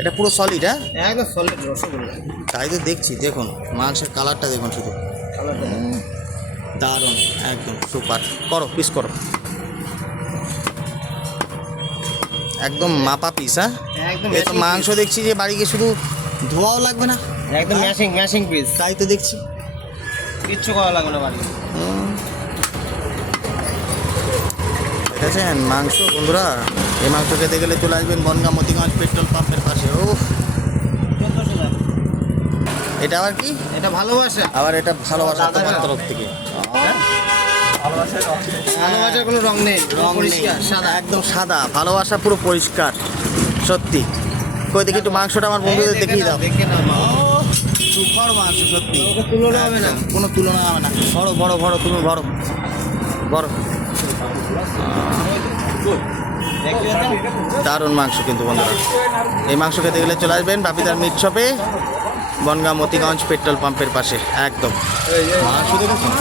এটা পুরো সলিড, হ্যাঁ একদম সলিড রসগোল্লা। তাই তো দেখছি, দেখুন মাংসের কালারটা দেখুন শুধু, দারুণ একদম সুপার। করো পিস করো, একদম মাপা পিস। হ্যাঁ একদম এই তো মাংস দেখছি যে বাড়ি গিয়ে শুধু ধোয়াও লাগবে না, একদম ম্যাশিং পিস, তাই তো দেখছি। কিচ্ছু করা লাগবে না বাড়ি। দেখেছেন মাংস বন্ধুরা, এই মাংস খেতে গেলে চলে আসবেন বনগাঁ মতিগঞ্জ পেট্রোল পাম্পের পাশে। ও এটা আবার কি? এটা ভালোবাসা, আবার এটা ভালোবাসা তোমার তরফ থেকে। ভালোবাসার কোনো রং নেই, রং পরিষ্কার নেই, সাদা। একদম সাদা, ভালোবাসা পুরো পরিষ্কার সত্যি। কই দেখি একটু মাংসটা আমার বন্ধুদের দেখিয়ে দাও। দেখে নাও, সুপার মাংস সত্যি, ওকে তুলনা হবে না। কোনো তুলনা হবে না। বড় বড় বড়, তুমি বড় বড়, দারুণ মাংস কিন্তু বন্ধুরা। এই মাংস খেতে গেলে চলে আসবেন বাপিদার মিট শপে, বনগাঁ মতিগঞ্জ পেট্রোল পাম্পের পাশে একদম। মাংস দেখেছেন